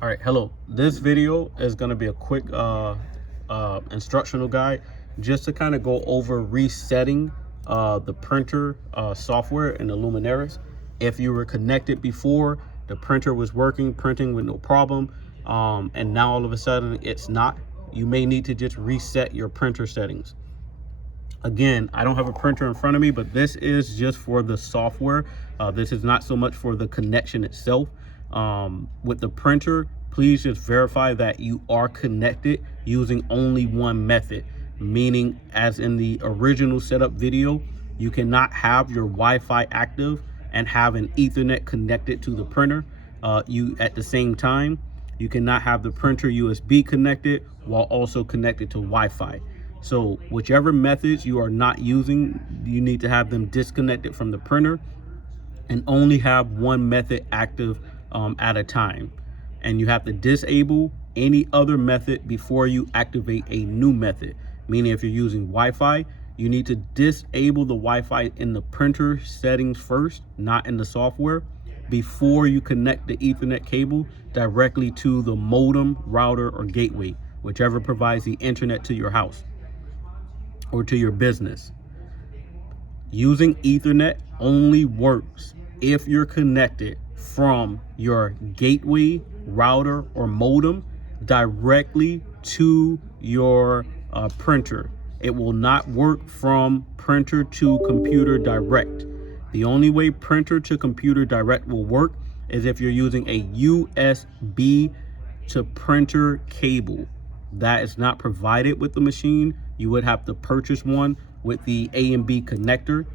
All right, hello. This video is going to be a quick instructional guide just to kind of go over resetting the printer software in the Luminaris. If you were connected before, the printer was working, printing with no problem, and now all of a sudden it's not, you may need to just reset your printer settings. Again, I don't have a printer in front of me, but this is just for the software. This is not so much for the connection itself. With the printer, please just verify that you are connected using only one method, meaning as in the original setup video, you cannot have your Wi-Fi active and have an Ethernet connected to the printer. You at the same time, you cannot have the printer USB connected while also connected to Wi-Fi. So whichever methods you are not using, you need to have them disconnected from the printer and only have one method active at a time. And you have to disable any other method before you activate a new method. Meaning if you're using Wi-Fi, you need to disable the Wi-Fi in the printer settings first, not in the software, before you connect the Ethernet cable directly to the modem, router, or gateway, whichever provides the internet to your house or to your business. Using Ethernet only works if you're connected from your gateway, router, or modem directly to your printer. It will not work from printer to computer direct. The only way printer to computer direct will work is if you're using a USB to printer cable. That is not provided with the machine. You would have to purchase one with the A and B connector.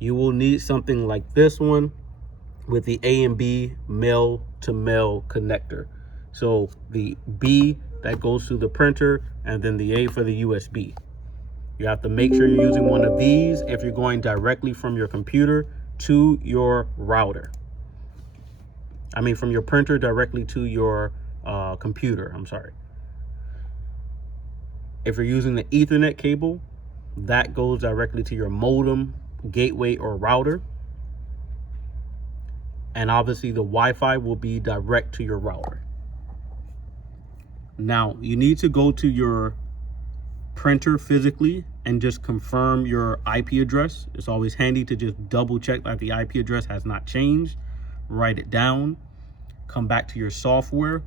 You will need something like this one with the A and B male to male connector. So the B that goes to the printer and then the A for the USB. You have to make sure you're using one of these if you're going directly from your computer to your router. I mean, from your printer directly to your computer, I'm sorry. If you're using the Ethernet cable, that goes directly to your modem, gateway, or router. And obviously the Wi-Fi will be direct to your router. Now, you need to go to your printer physically and just confirm your IP address. It's always handy to just double check that the IP address has not changed. Write it down, come back to your software,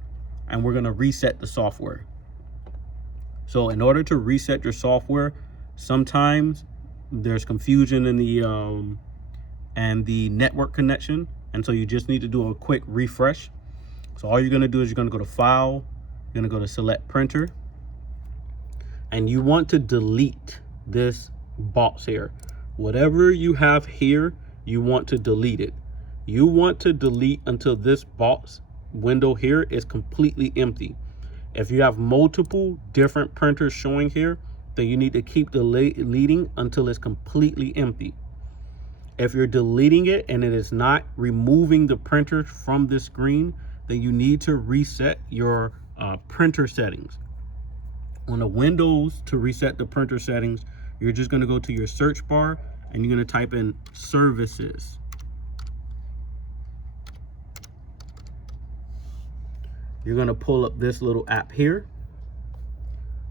and we're gonna reset the software. So in order to reset your software, sometimes there's confusion in the network connection. And so you just need to do a quick refresh. So all you're gonna do is you're gonna go to File, you're gonna go to Select Printer, and you want to delete this box here. Whatever you have here, you want to delete it. You want to delete until this box window here is completely empty. If you have multiple different printers showing here, then you need to keep deleting until it's completely empty. If you're deleting it and it is not removing the printer from this screen, then you need to reset your printer settings. On the Windows, to reset the printer settings, you're just going to go to your search bar and you're going to type in services. You're going to pull up this little app here.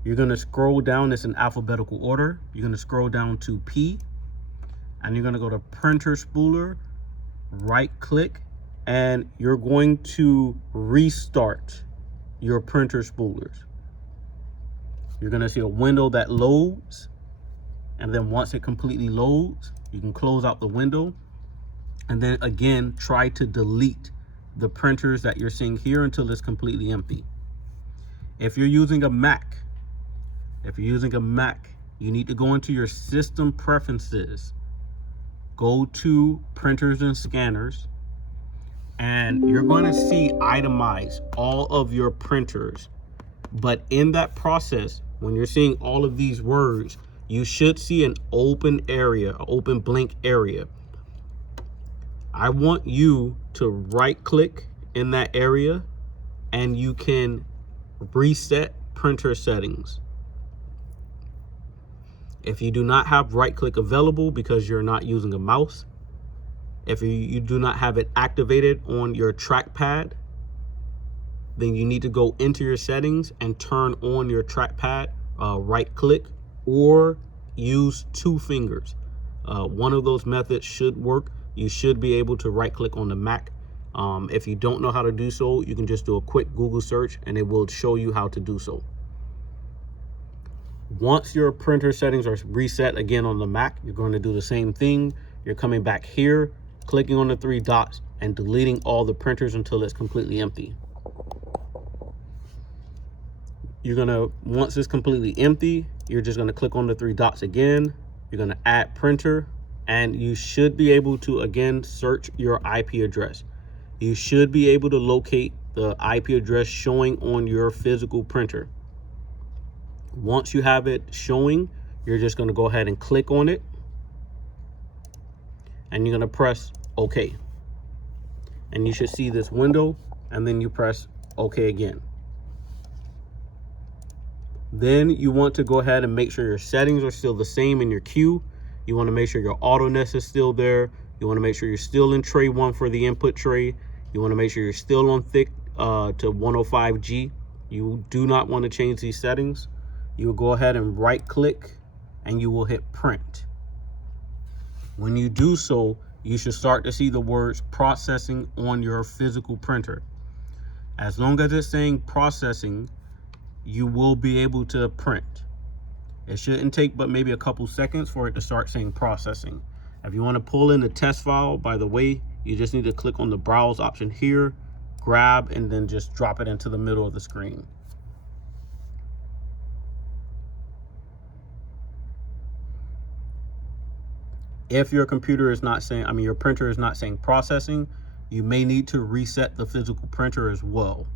You're going to scroll down. It's in alphabetical order. You're going to scroll down to P, and you're going to go to printer spooler, right click, and you're going to restart your printer spoolers. You're going to see a window that loads, and then once it completely loads, you can close out the window, and then again try to delete the printers that you're seeing here until it's completely empty. If you're using a Mac, you need to go into your system preferences, go to printers and scanners, and you're going to see itemize all of your printers. But in that process, when you're seeing all of these words, you should see an open area, an open blank area. I want you to right click in that area and you can reset printer settings. If you do not have right click available because you're not using a mouse, if you do not have it activated on your trackpad, then you need to go into your settings and turn on your trackpad, right click, or use 2 fingers. One of those methods should work. You should be able to right click on the Mac. If you don't know how to do so, you can just do a quick Google search and it will show you how to do so. Once your printer settings are reset again on the Mac, you're going to do the same thing. You're coming back here, clicking on the 3 dots and deleting all the printers until it's completely empty. Once it's completely empty, you're just gonna click on the 3 dots again. You're gonna add printer, and you should be able to again search your IP address. You should be able to locate the IP address showing on your physical printer. Once you have it showing, you're just gonna go ahead and click on it, and you're gonna press OK. And you should see this window, and then you press OK again. Then you want to go ahead and make sure your settings are still the same in your queue. You want to make sure your auto-nest is still there. You want to make sure you're still in tray 1 for the input tray. You want to make sure you're still on thick to 105G. You do not want to change these settings. You will go ahead and right click and you will hit print. When you do so, you should start to see the words processing on your physical printer. As long as it's saying processing, you will be able to print. It shouldn't take but maybe a couple seconds for it to start saying processing. If you want to pull in the test file, by the way, you just need to click on the browse option here, grab, and then just drop it into the middle of the screen. If your computer is not saying, your printer is not saying processing, you may need to reset the physical printer as well.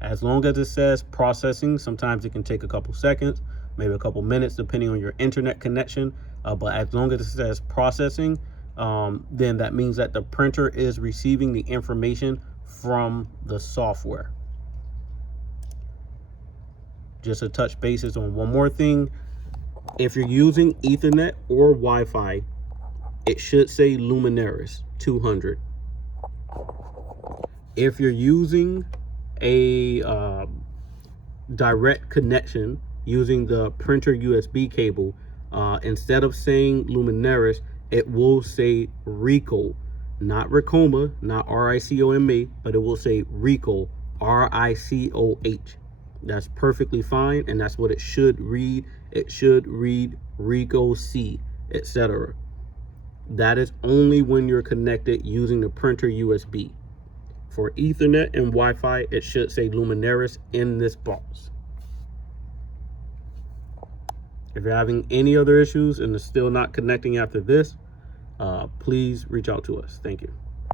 As long as it says processing, sometimes it can take a couple seconds, maybe a couple minutes, depending on your internet connection. But as long as it says processing, then that means that the printer is receiving the information from the software. Just to touch bases on one more thing. If you're using Ethernet or Wi-Fi, it should say Lumin 200. If you're using a direct connection using the printer USB cable, instead of saying Lumin, it will say Ricoh, not Ricoma, not RICOMA, but it will say Ricoh, RICOH. That's perfectly fine, and that's what it should read. It should read Ricoh C, etc. That is only when you're connected using the printer USB. For Ethernet and Wi-Fi, it should say Lumin in this box. If you're having any other issues and it's still not connecting after this, please reach out to us. Thank you.